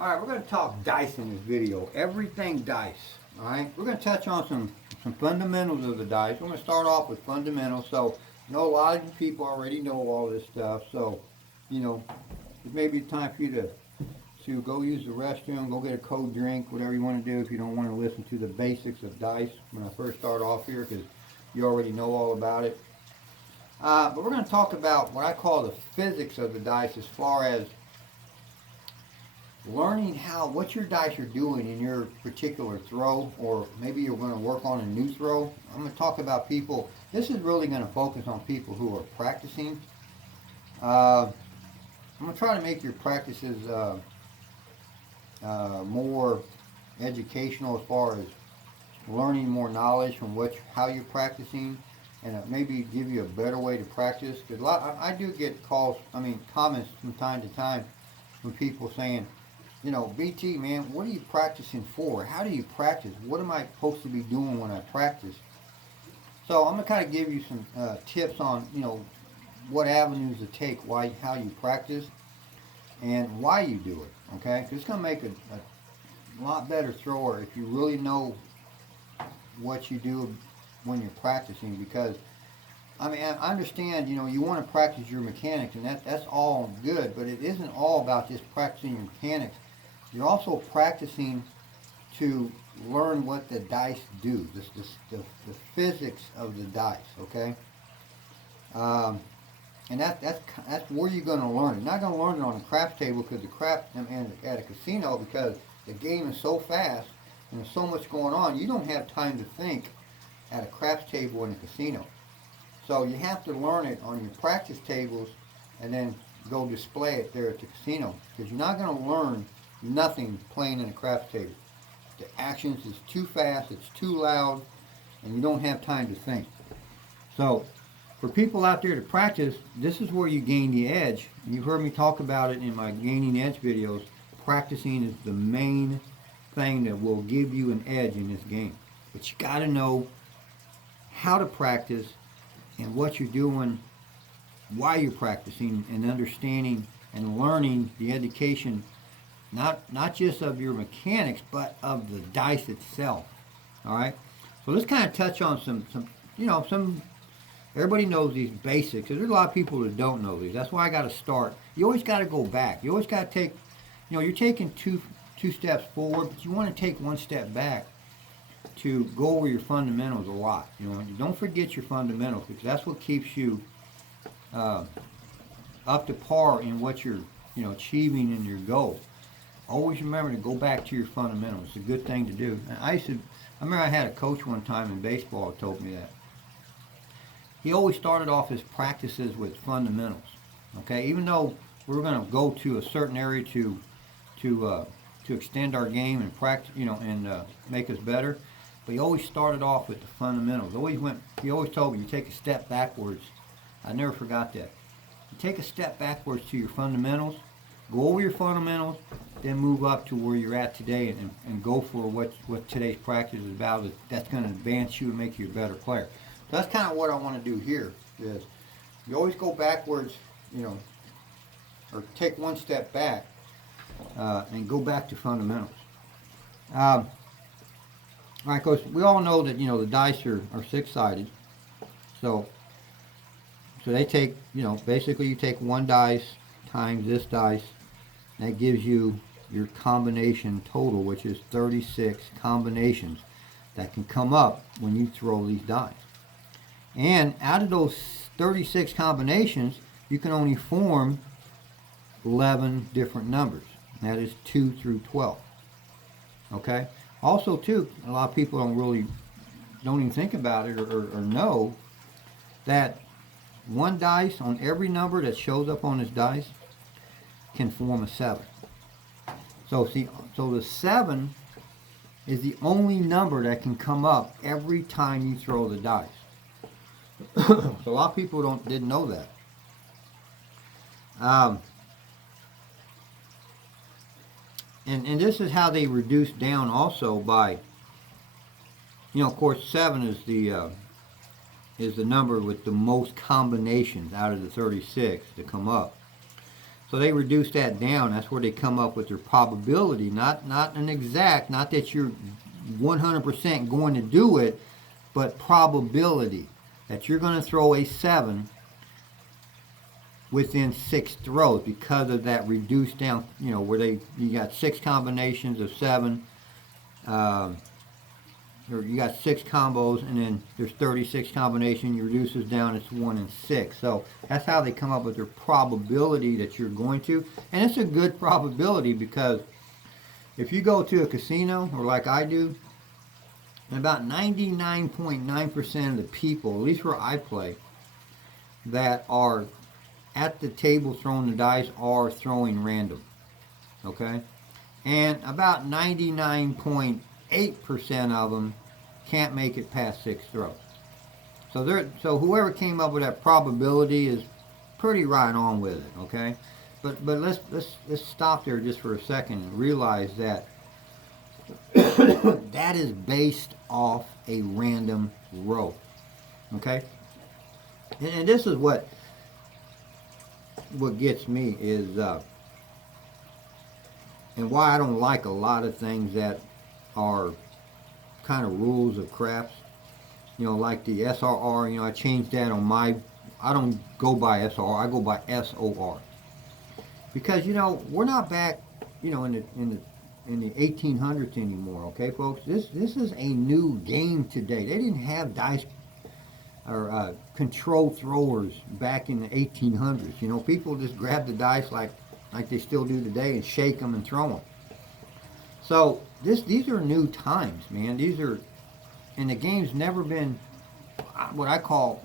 Alright, we're going to talk dice in this video. Everything dice. Alright, we're going to touch on some fundamentals of the dice. We're going to start off with fundamentals. So, you know, a lot of you people already know all this stuff. So, you know, it may be time for you to go use the restroom, go get a cold drink, whatever you want to do if you don't want to listen to the basics of dice when I first start off here, because you already know all about it. But we're going to talk about what I call the physics of the dice, as far as learning what your dice are doing in your particular throw, or maybe you're going to work on a new throw. I'm going to talk about people. This is really going to focus on people who are practicing. I'm going to try to make your practices more educational, as far as learning more knowledge from how you're practicing, and maybe give you a better way to practice. Because I do get comments from time to time from people saying, you know, BT, man, what are you practicing for? How do you practice? What am I supposed to be doing when I practice? So I'm going to kind of give you some tips on, you know, what avenues to take, how you practice, and why you do it, okay? 'Cause it's going to make a lot better thrower if you really know what you do when you're practicing. Because, I mean, I understand, you know, you want to practice your mechanics, and that's all good, but it isn't all about just practicing your mechanics. You're also practicing to learn what the dice do, the physics of the dice, okay? And that's where you're going to learn it. You're not going to learn it on a craps table, because and at a casino, because the game is so fast and there's so much going on, you don't have time to think at a craps table in a casino. So you have to learn it on your practice tables and then go display it there at the casino, because you're not going to learn nothing playing in a craps table. The actions is too fast, it's too loud, and you don't have time to think. So for people out there to practice, this is where you gain the edge. You've heard me talk about it in my Gaining Edge videos. Practicing is the main thing that will give you an edge in this game. But you got to know how to practice and what you're doing, why you're practicing, and understanding and learning the education, not just of your mechanics, but of the dice itself. All right. So let's kind of touch on some. Everybody knows these basics. There's a lot of people that don't know these. That's why I got to start. You always got to go back. You always got to take. You know, you're taking two steps forward, but you want to take one step back to go over your fundamentals a lot. You know, don't forget your fundamentals, because that's what keeps you up to par in what you're, you know, achieving in your goal. Always remember to go back to your fundamentals. It's a good thing to do. And I remember I had a coach one time in baseball that told me that. He always started off his practices with fundamentals. Okay, even though we're going to go to a certain area to extend our game and practice, you know, and make us better. But he always started off with the fundamentals. He always told me, you take a step backwards. I never forgot that. You take a step backwards to your fundamentals, go over your fundamentals, then move up to where you're at today, and go for what today's practice is about. That's going to advance you and make you a better player. So that's kind of what I want to do here. Is you always go backwards, you know, or take one step back and go back to fundamentals. All right, because we all know that, you know, the dice are six-sided. So they take, you know, basically you take one dice times this dice, and that gives you your combination total, which is 36 combinations that can come up when you throw these dice. And out of those 36 combinations, you can only form 11 different numbers. That is 2 through 12. Okay? Also, too, a lot of people don't even think about it or know that one dice on every number that shows up on this dice can form a 7. So the 7 is the only number that can come up every time you throw the dice. So a lot of people didn't know that. And this is how they reduce down also by, you know, of course 7 is the number with the most combinations out of the 36 to come up. So they reduce that down. That's where they come up with their probability, not an exact, not that you're 100% going to do it, but probability that you're going to throw a 7 within 6 throws because of that reduced down, where you got 6 combinations of 7, or you got 6 combos, and then there's 36 combinations. You reduce this down, it's 1 in 6. So that's how they come up with their probability that you're going to. And it's a good probability, because if you go to a casino, or like I do, and about 99.9% of the people, at least where I play, that are at the table throwing the dice are throwing random. Okay? And about 99.8% of them can't make it past 6 throws. So whoever came up with that probability is pretty right on with it, okay? But let's stop there just for a second and realize that that is based off a random roll, okay? And this is what gets me is, and why I don't like a lot of things that are kind of rules of craps, like the SRR. I changed that on I don't go by SRR, I go by SOR, because we're not back in the 1800s anymore. Okay, folks, this is a new game today. They didn't have dice or control throwers back in the 1800s. People just grab the dice like they still do today and shake them and throw them. So these are new times, man. And the game's never been what I call,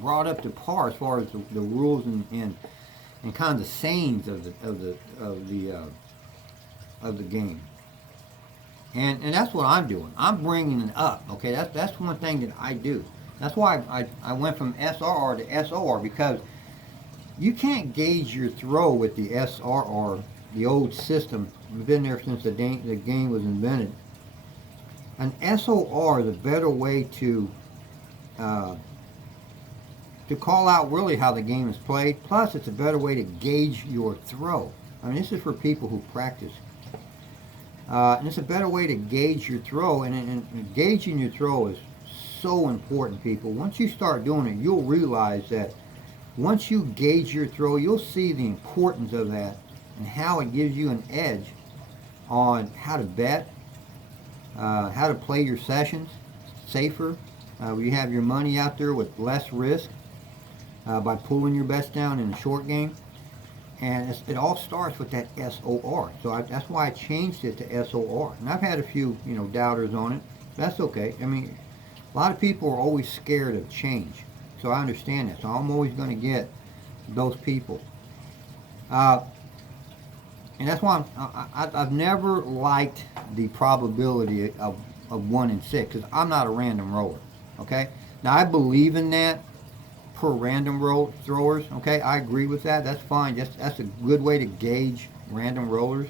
brought up to par as far as the rules and kind of the sayings of the game. And that's what I'm doing. I'm bringing it up. Okay, that's one thing that I do. That's why I went from SRR to SOR, because you can't gauge your throw with the SRR, the old system. It's been there since the game was invented. An SOR is a better way to call out really how the game is played. Plus, it's a better way to gauge your throw. I mean, this is for people who practice. And it's a better way to gauge your throw. And gauging your throw is so important, people. Once you start doing it, you'll realize that once you gauge your throw, you'll see the importance of that and how it gives you an edge on how to bet, how to play your sessions safer. You have your money out there with less risk by pulling your bets down in a short game. And it all starts with that SOR. So that's why I changed it to SOR. And I've had a few, doubters on it. That's okay. I mean, a lot of people are always scared of change. So I understand that. So I'm always going to get those people. And that's why I've never liked the probability of 1 in 6, because I'm not a random roller. Okay? Now, I believe in that per random roll throwers. Okay? I agree with that. That's fine. That's a good way to gauge random rollers.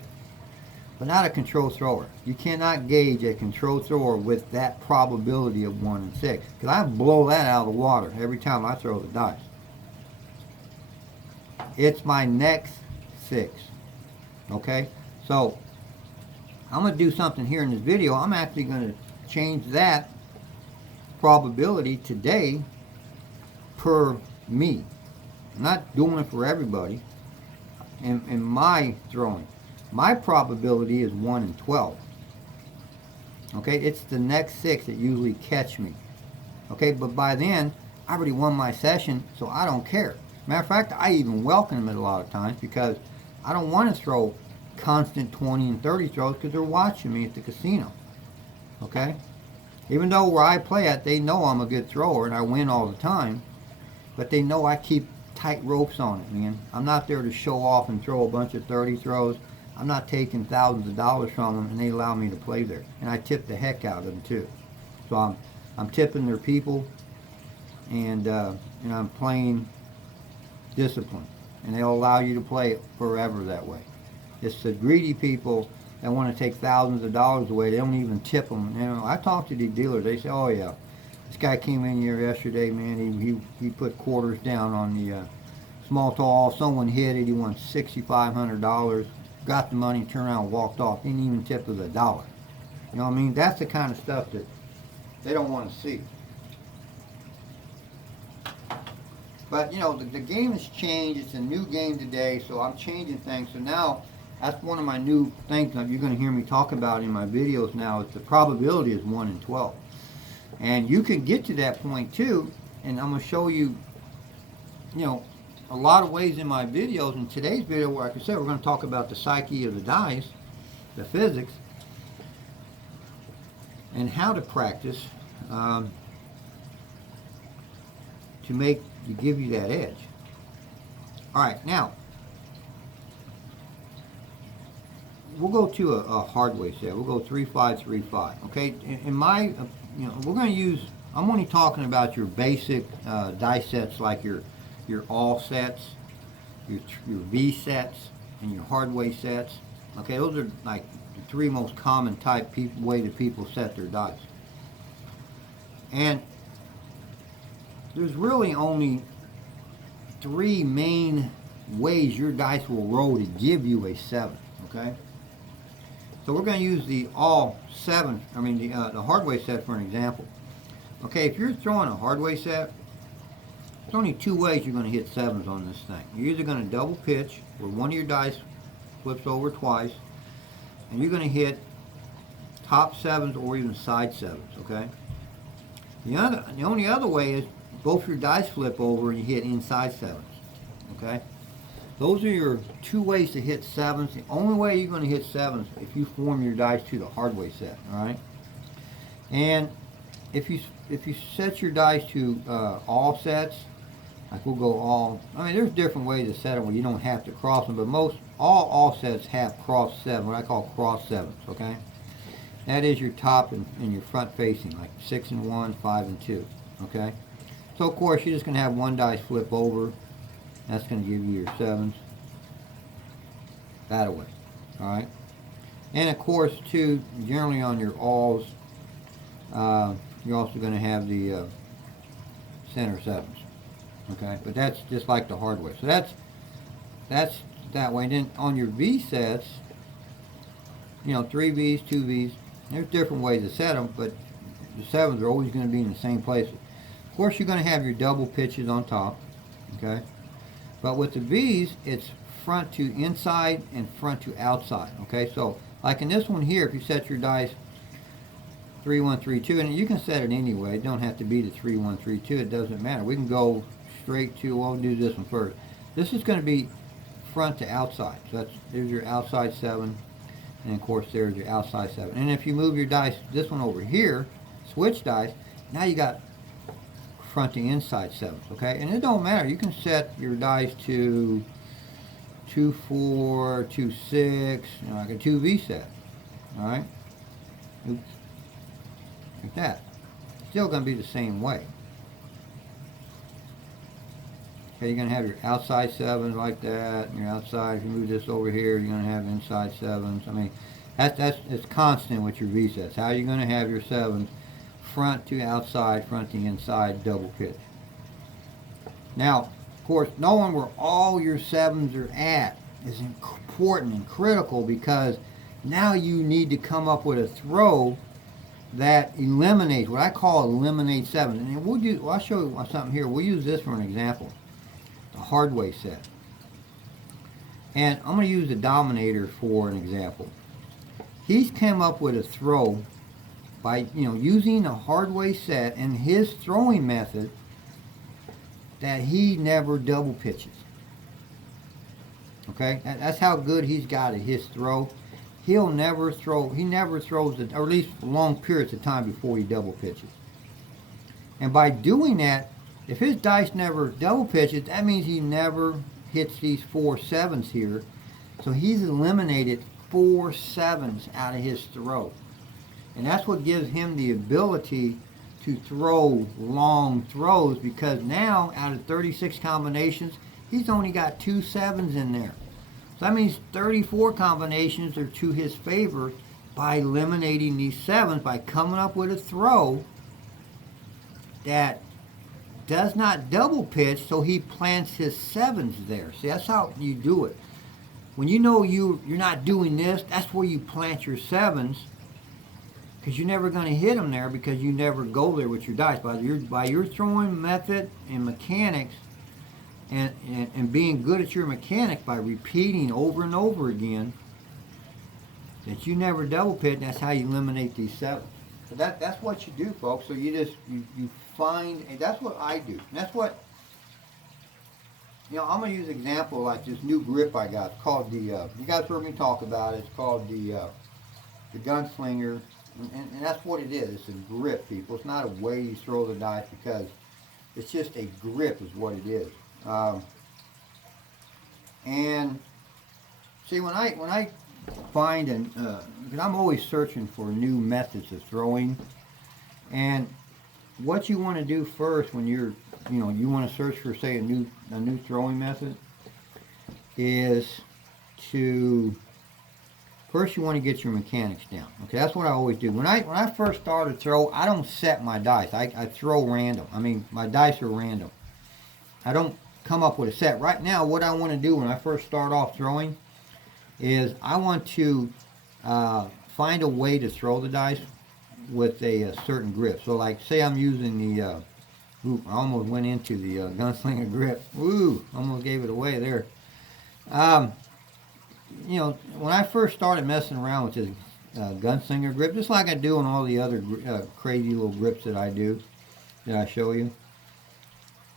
But not a control thrower. You cannot gauge a control thrower with that probability of 1 in 6. Because I blow that out of the water every time I throw the dice. It's my next 6. Okay? So, I'm going to do something here in this video. I'm actually going to change that probability today per me. I'm not doing it for everybody. In my throwing. My probability is 1 in 12. Okay, it's the next 6 that usually catch me. Okay, but by then, I already won my session, so I don't care. Matter of fact, I even welcome it a lot of times, because I don't want to throw constant 20 and 30 throws, because they're watching me at the casino. Okay? Even though where I play at, they know I'm a good thrower and I win all the time, but they know I keep tight ropes on it, man. I'm not there to show off and throw a bunch of 30 throws. I'm not taking thousands of dollars from them, and they allow me to play there. And I tip the heck out of them too. So I'm tipping their people, and I'm playing discipline, and they'll allow you to play forever that way. It's the greedy people that want to take thousands of dollars away. They don't even tip them. I talk to these dealers. They say, "Oh yeah, this guy came in here yesterday, man. He put quarters down on the small tall, someone hit it, he won $6,500, got the money, turned around and walked off, didn't even tip us $1. You know what I mean? That's the kind of stuff that they don't want to see. But, you know, the game has changed. It's a new game today, so I'm changing things. So now, that's one of my new things that you're going to hear me talk about in my videos now. Is the probability is 1 in 12. And you can get to that point, too. And I'm going to show you, you know, a lot of ways in my videos. In today's video, where like I said, we're going to talk about the psyche of the dice, the physics, and how to practice to give you that edge. All right, now we'll go to a hardware set. We'll go 3-5-3-5. Okay, in my, you know, we're going to use. I'm only talking about your basic dice sets, like your all sets, your V sets, and your hardware sets. Okay, those are like the three most common way that people set their dice. And there's really only 3 main ways your dice will roll to give you a 7. Okay. So we're going to use the all 7. I mean the hardware set for an example. Okay, if you're throwing a hardware set, there's only 2 ways you're going to hit 7s on this thing. You're either going to double pitch, where one of your dice flips over twice, and you're going to hit top 7s or even side 7s. Okay. The only other way is both your dice flip over and you hit inside 7s. Okay. Those are your 2 ways to hit 7s. The only way you're going to hit 7s if you form your dice to the hardware set. All right. And if you set your dice to all sets, like we'll go all. I mean, there's different ways to set them where you don't have to cross them, but all sets have cross 7, what I call cross 7s. Okay. That is your top and your front facing, like 6 and 1, 5 and 2. Okay. So of course you're just going to have one dice flip over. That's going to give you your 7s. That way. Alright. And of course too, generally on your alls, you're also going to have the center 7s. Okay. But that's just like the hardware. So that's that way. And then on your V sets, you know, 3 Vs, 2 Vs, there's different ways to set them, but the 7s are always going to be in the same place. Of course, you're going to have your double pitches on top, okay? But with the V's, it's front to inside and front to outside, okay? So, like in this one here, if you set your dice 3-1, 3-2, and you can set it anyway. It don't have to be the 3-1, 3-2. It doesn't matter. We can go straight to, well, we'll do this one first. This is going to be front to outside. So there's your outside 7, and of course there's your outside 7. And if you move your dice, this one over here, switch dice, now you got front to inside 7s, okay? And it don't matter. You can set your dice to 2-4, 2-6, you know, like a 2V set. Alright? Oops. Like that. Still going to be the same way. Okay, you're going to have your outside 7s like that, and your outside, if you move this over here, you're going to have inside 7s. I mean, it's constant with your V sets. How are you going to have your 7s? Front to outside, front to inside, double pitch. Now, of course, knowing where all your 7s are at is important and critical, because now you need to come up with a throw that eliminates, what I call eliminate 7s. And I'll show you something here. We'll use this for an example. The hardware set. And I'm going to use the Dominator for an example. He's come up with a throw by, you know, using a hardware set and his throwing method that he never double pitches. Okay, that's how good he's got at his throw. He never throws it, or at least for long periods of time before he double pitches. And by doing that, if his dice never double pitches, that means he never hits these 4 7s here. So he's eliminated 4 7s out of his throw. And that's what gives him the ability to throw long throws, because now out of 36 combinations, he's only got 2 7s in there. So that means 34 combinations are to his favor by eliminating these 7s, by coming up with a throw that does not double pitch, so he plants his sevens there. See, that's how you do it. When you know you're not doing this, that's where you plant your sevens, because you're never going to hit them there because you never go there with your dice. By your throwing method and mechanics, and being good at your mechanics by repeating over and over again that you never double pitch, that's how you eliminate these sevens. So that's what you do, folks. So you find, and that's what I do. And that's what, I'm going to use an example like this new grip I got. It's called the, you guys heard me talk about it, it's called the Gunslinger. And that's what it is. It's a grip, people. It's not a way you throw the dice, because it's just a grip is what it is. And see, when I find because I'm always searching for new methods of throwing, and what you want to do first when you want to search for, say, a new throwing method, is to first you want to get your mechanics down. Okay, that's what I always do. When I first start to throw, I don't set my dice. I throw random. I mean, my dice are random. I don't come up with a set. Right now, what I want to do when I first start off throwing is I want to find a way to throw the dice with a certain grip. So like, say I'm using the, I almost went into the Gunslinger grip. Woo, almost gave it away there. When I first started messing around with this Gunslinger grip, just like I do on all the other crazy little grips that I do, that I show you.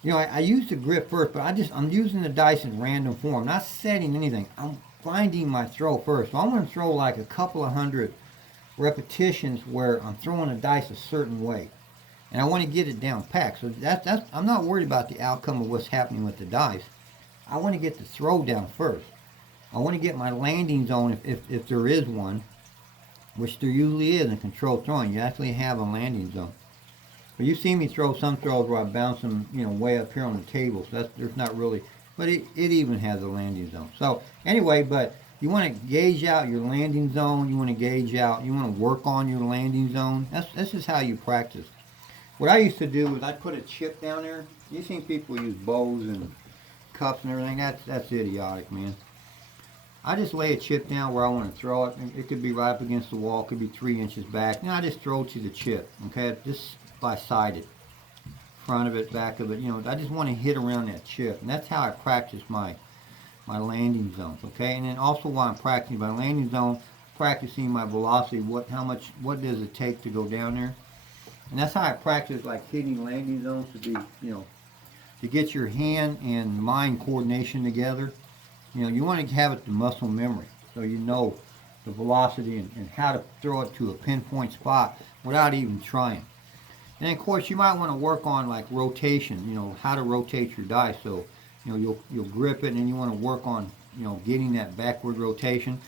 I use the grip first, but I'm using the dice in random form, not setting anything. I'm finding my throw first. So I'm going to throw like a couple of hundred repetitions where I'm throwing a dice a certain way, and I want to get it down packed. So that's I'm not worried about the outcome of what's happening with the dice. I want to get the throw down first. I want to get my landing zone, if there is one, which there usually is in controlled throwing. You actually have a landing zone. But you see me throw some throws where I bounce them, way up here on the table. So there's not really, but it even has a landing zone. So anyway, but you want to gauge out your landing zone. You want to work on your landing zone. This is how you practice. What I used to do is I'd put a chip down there. You've seen people use bows and cups and everything. That's idiotic, man. I just lay a chip down where I want to throw it. It could be right up against the wall. It could be 3 inches back. I just throw it to the chip. Okay, just by sided, front of it, back of it. I just want to hit around that chip, and that's how I practice my landing zones. Okay, and then also while I'm practicing my landing zone, practicing my velocity. What does it take to go down there? And that's how I practice, like hitting landing zones, to be, to get your hand and mind coordination together. You want to have it the muscle memory, so you know the velocity and how to throw it to a pinpoint spot without even trying. And then, of course, you might want to work on like rotation, how to rotate your dice. So, you'll grip it, and then you want to work on, getting that backward rotation.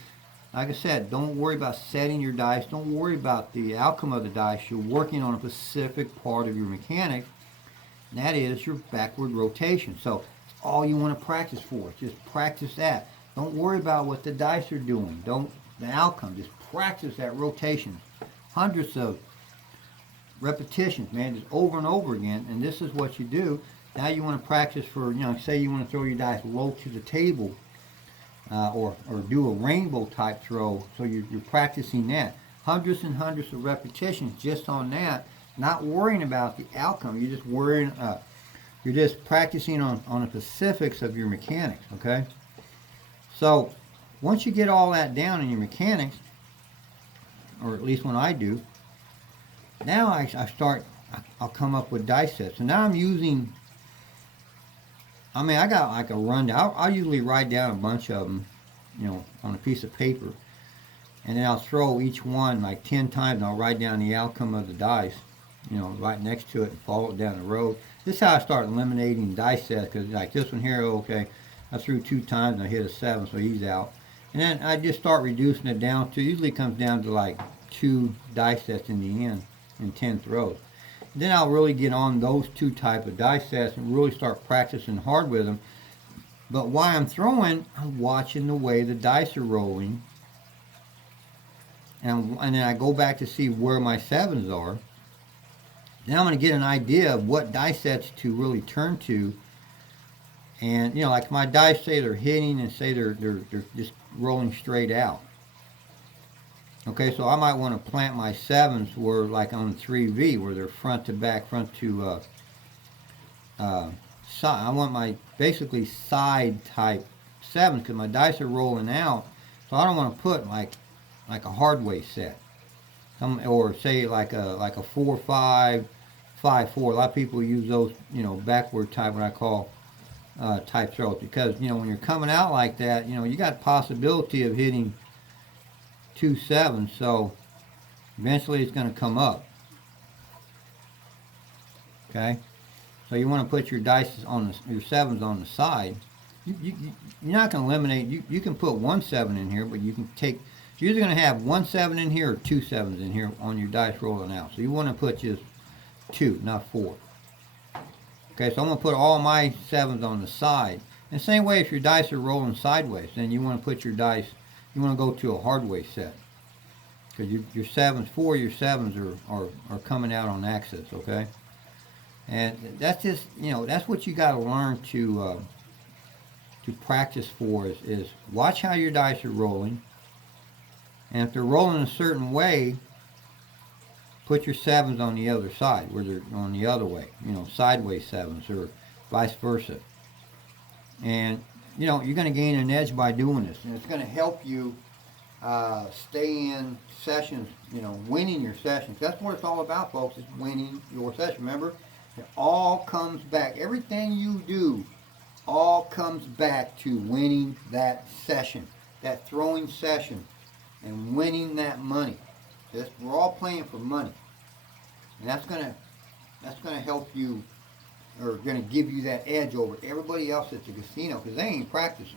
Like I said, don't worry about setting your dice. Don't worry about the outcome of the dice. You're working on a specific part of your mechanics, and that is your backward rotation. So it's all you want to practice for. Just practice that. Don't worry about what the dice are doing. The outcome. Just practice that rotation. Hundreds of repetitions, man, just over and over again. And this is what you do. Now you want to practice for, say you want to throw your dice low to the table, or do a rainbow type throw. So you're practicing that. Hundreds and hundreds of repetitions just on that, not worrying about the outcome. You're just practicing on the specifics of your mechanics, okay? So once you get all that down in your mechanics, or at least when I do, now I'll come up with dice sets. So now I'm using, I got like a rundown. I'll usually write down a bunch of them, on a piece of paper. And then I'll throw each one like 10 times, and I'll write down the outcome of the dice, right next to it, and follow it down the road. This is how I start eliminating dice sets, because like this one here, okay, I threw 2 times and I hit a 7, so he's out. And then I just start reducing it down to, usually comes down to like 2 dice sets in the end, in 10 throws. Then I'll really get on those 2 type of dice sets and really start practicing hard with them. But while I'm throwing, I'm watching the way the dice are rolling. And then I go back to see where my 7s are. Then I'm going to get an idea of what dice sets to really turn to. And, you know, like my dice say they're hitting and say they're just rolling straight out. Okay, so I might want to plant my sevens where, like on 3V, where they're front to back, front to side. I want my basically side type sevens because my dice are rolling out. So I don't want to put like a hard way set, or say like a 4-5, 5-4. A lot of people use those, you know, backward type, what I call type throws, because you know when you're coming out like that, you know you got possibility of hitting 2 sevens. So eventually it's going to come up. Okay, so you want to put your dice on your sevens on the side. You're not going to eliminate. You can put 1 7 in here, but you can take. You're either going to have 1 7 in here or 2 sevens in here on your dice rolling out. So you want to put just 2, not 4. Okay, so I'm going to put all my sevens on the side. And the same way, if your dice are rolling sideways, then you want to put your dice. You want to go to a hard way set, because your sevens, 4 of your sevens are coming out on axis. Okay. And that's just, you know, that's what you got to learn to practice for is watch how your dice are rolling. And if they're rolling a certain way, put your sevens on the other side, where they're on the other way, you know, sideways sevens or vice versa. And, you know, you're going to gain an edge by doing this. And it's going to help you stay in sessions, you know, winning your sessions. That's what it's all about, folks, is winning your session. Remember? It all comes back. Everything you do all comes back to winning that session, that throwing session, and winning that money. We're all playing for money, and that's gonna help you, or gonna give you that edge over everybody else at the casino, because they ain't practicing.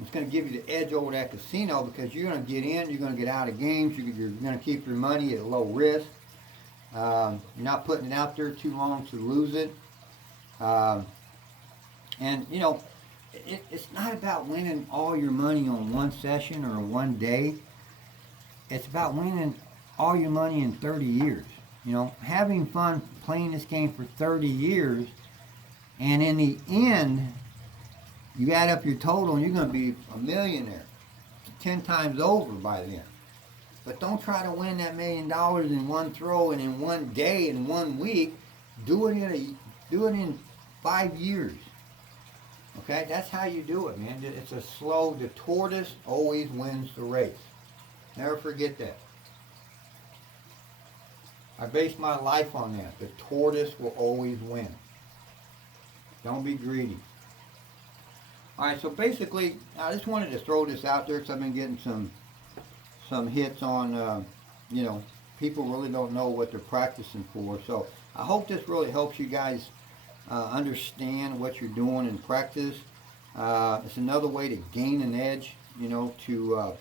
It's gonna give you the edge over that casino because you're gonna get in, you're gonna get out of games, you're gonna keep your money at low risk. You're not putting it out there too long to lose it. And, you know, it's not about winning all your money on one session or one day. It's about winning all your money in 30 years. You know, having fun playing this game for 30 years. And in the end, you add up your total and you're going to be a millionaire. 10 times over by then. But don't try to win that $1 million in one throw and in one day, in 1 week. Do it in 5 years. Okay, that's how you do it, man. It's a slow. The tortoise always wins the race. Never forget that. I base my life on that. The tortoise will always win. Don't be greedy. All right, so basically, I just wanted to throw this out there because I've been getting some hits on, you know, people really don't know what they're practicing for. So I hope this really helps you guys understand what you're doing in practice. It's another way to gain an edge, you know, to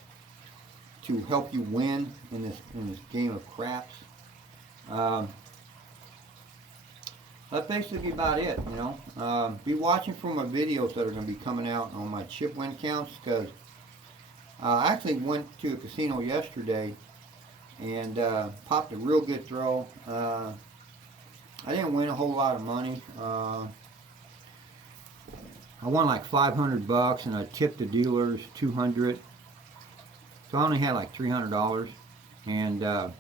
help you win in this game of craps. That's basically about it, you know. Be watching for my videos that are going to be coming out on my chip win counts, because I actually went to a casino yesterday and popped a real good throw. I didn't win a whole lot of money. I won like $500 and I tipped the dealers $200. So I only had like $300. And then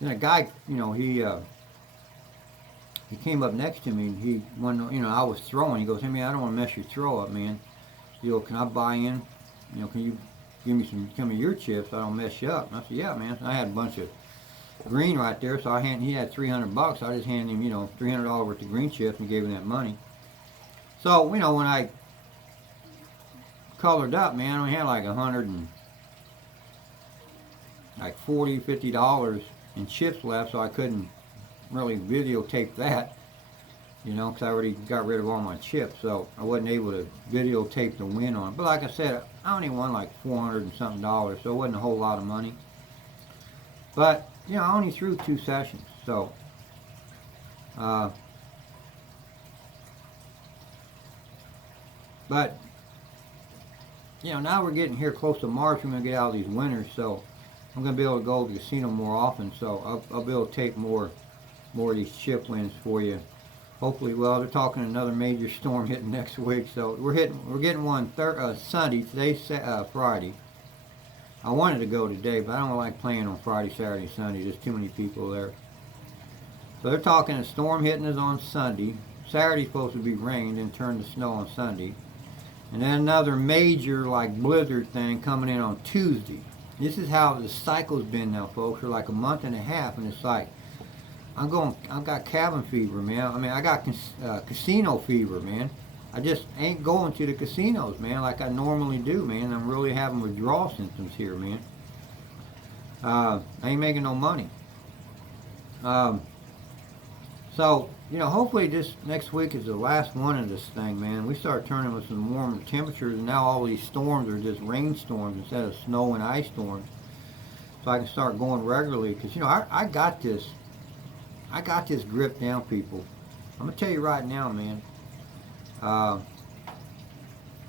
a guy, you know, he came up next to me and he, when, you know, I was throwing, he goes, "Hey man, I don't want to mess your throw up, man. You know, can I buy in? You know, can you give me some of your chips so I don't mess you up?" And I said, "Yeah, man." And I had a bunch of green right there, so he had $300. I just handed him, you know, $300 worth of green chips and gave him that money. So, you know, when I colored up, man, I only had like $50 in chips left, so I couldn't really videotape that, you know, because I already got rid of all my chips, so I wasn't able to videotape the win on it. But like I said, I only won like $400 and something, so it wasn't a whole lot of money. But, you know, I only threw 2 sessions, so but, you know, now we're getting here close to March. We're going to get out of these winters, so I'm going to be able to go to the casino more often, so I'll be able to tape more more of these chip wins for you. Hopefully, well, they're talking another major storm hitting next week, so we're getting one Sunday. Today's Friday. I wanted to go today, but I don't like playing on Friday, Saturday, Sunday. There's too many people there. So they're talking a storm hitting us on Sunday. Saturday's supposed to be rain, then turn to snow on Sunday. And then another major like blizzard thing coming in on Tuesday. This is how the cycle's been now, folks, for like a month and a half, and it's like, I've got cabin fever, man. I mean, I got casino fever, man. I just ain't going to the casinos, man, like I normally do, man. I'm really having withdrawal symptoms here, man. I ain't making no money. So, you know, hopefully this next week is the last one of this thing, man. We start turning with some warmer temperatures, and now all these storms are just rainstorms instead of snow and ice storms. So I can start going regularly, because, you know, I got this grip down, people. I'm going to tell you right now, man.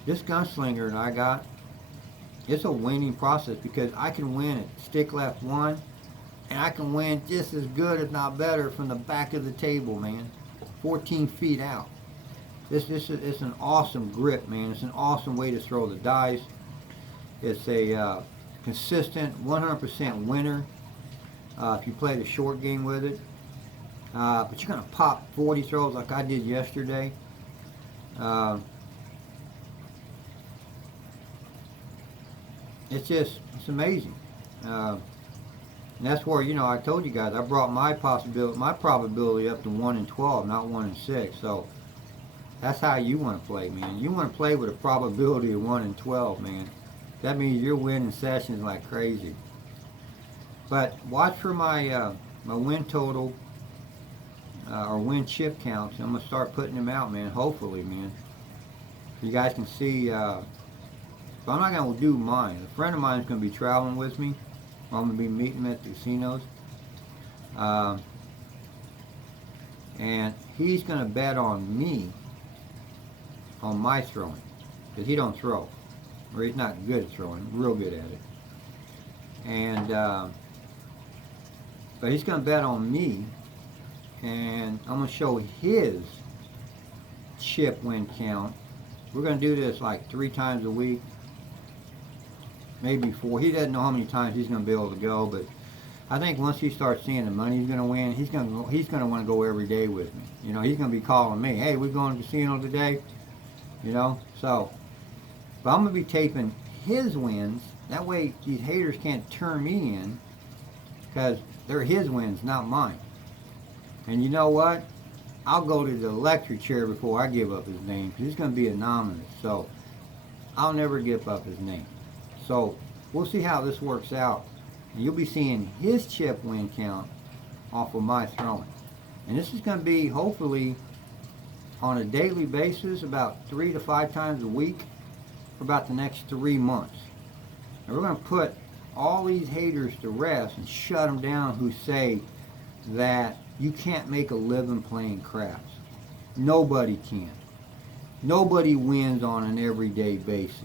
This gunslinger that I got, it's a winning process, because I can win at stick left one, and I can win just as good, if not better, from the back of the table, man. 14 feet out. It's an awesome grip, man. It's an awesome way to throw the dice. It's a consistent 100% winner if you play the short game with it. But you're going to pop 40 throws like I did yesterday. It's amazing. And that's where, you know, I told you guys, I brought my probability up to 1 in 12, not 1 in 6. So that's how you want to play, man. You want to play with a probability of 1 in 12, man. That means you're winning sessions like crazy. But watch for my win total or win chip counts. I'm gonna start putting them out, man. Hopefully, man. You guys can see. But I'm not gonna do mine. A friend of mine is gonna be traveling with me. I'm gonna be meeting him at the casinos, and he's gonna bet on me on my throwing, because he don't throw, or he's not good at throwing. Real good at it. And but he's gonna bet on me. And I'm going to show his chip win count. We're going to do this like 3 times a week, maybe 4. He doesn't know how many times he's going to be able to go, but I think once he starts seeing the money he's going to win, he's going to want to go every day with me. You know, he's going to be calling me, hey, we're going to the casino today. You know, so but I'm going to be taping his wins. That way these haters can't turn me in, because they're his wins, not mine. And you know what? I'll go to the electric chair before I give up his name, because he's going to be anonymous. So I'll never give up his name. So we'll see how this works out. And you'll be seeing his chip win count off of my throwing. And this is going to be, hopefully, on a daily basis, about 3 to 5 times a week for about the next 3 months. And we're going to put all these haters to rest and shut them down who say that you can't make a living playing craps. Nobody can. Nobody wins on an everyday basis.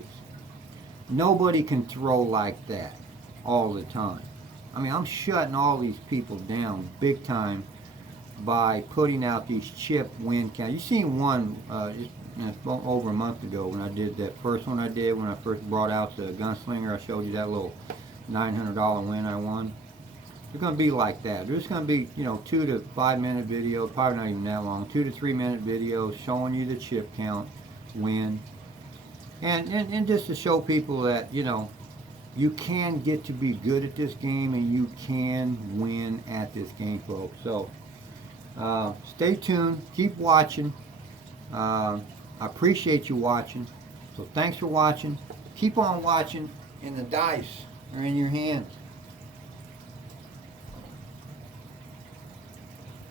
Nobody can throw like that all the time. I mean, I'm shutting all these people down big time by putting out these chip win counts. You seen one over a month ago when I did that first one I did when I first brought out the gunslinger. I showed you that little $900 win I won. They're going to be like that. They're just going to be, you know, 2 to 5 minute videos, probably not even that long, 2 to 3 minute videos showing you the chip count, win. And just to show people that, you know, you can get to be good at this game and you can win at this game, folks. So stay tuned. Keep watching. I appreciate you watching. So thanks for watching. Keep on watching, and the dice are in your hands.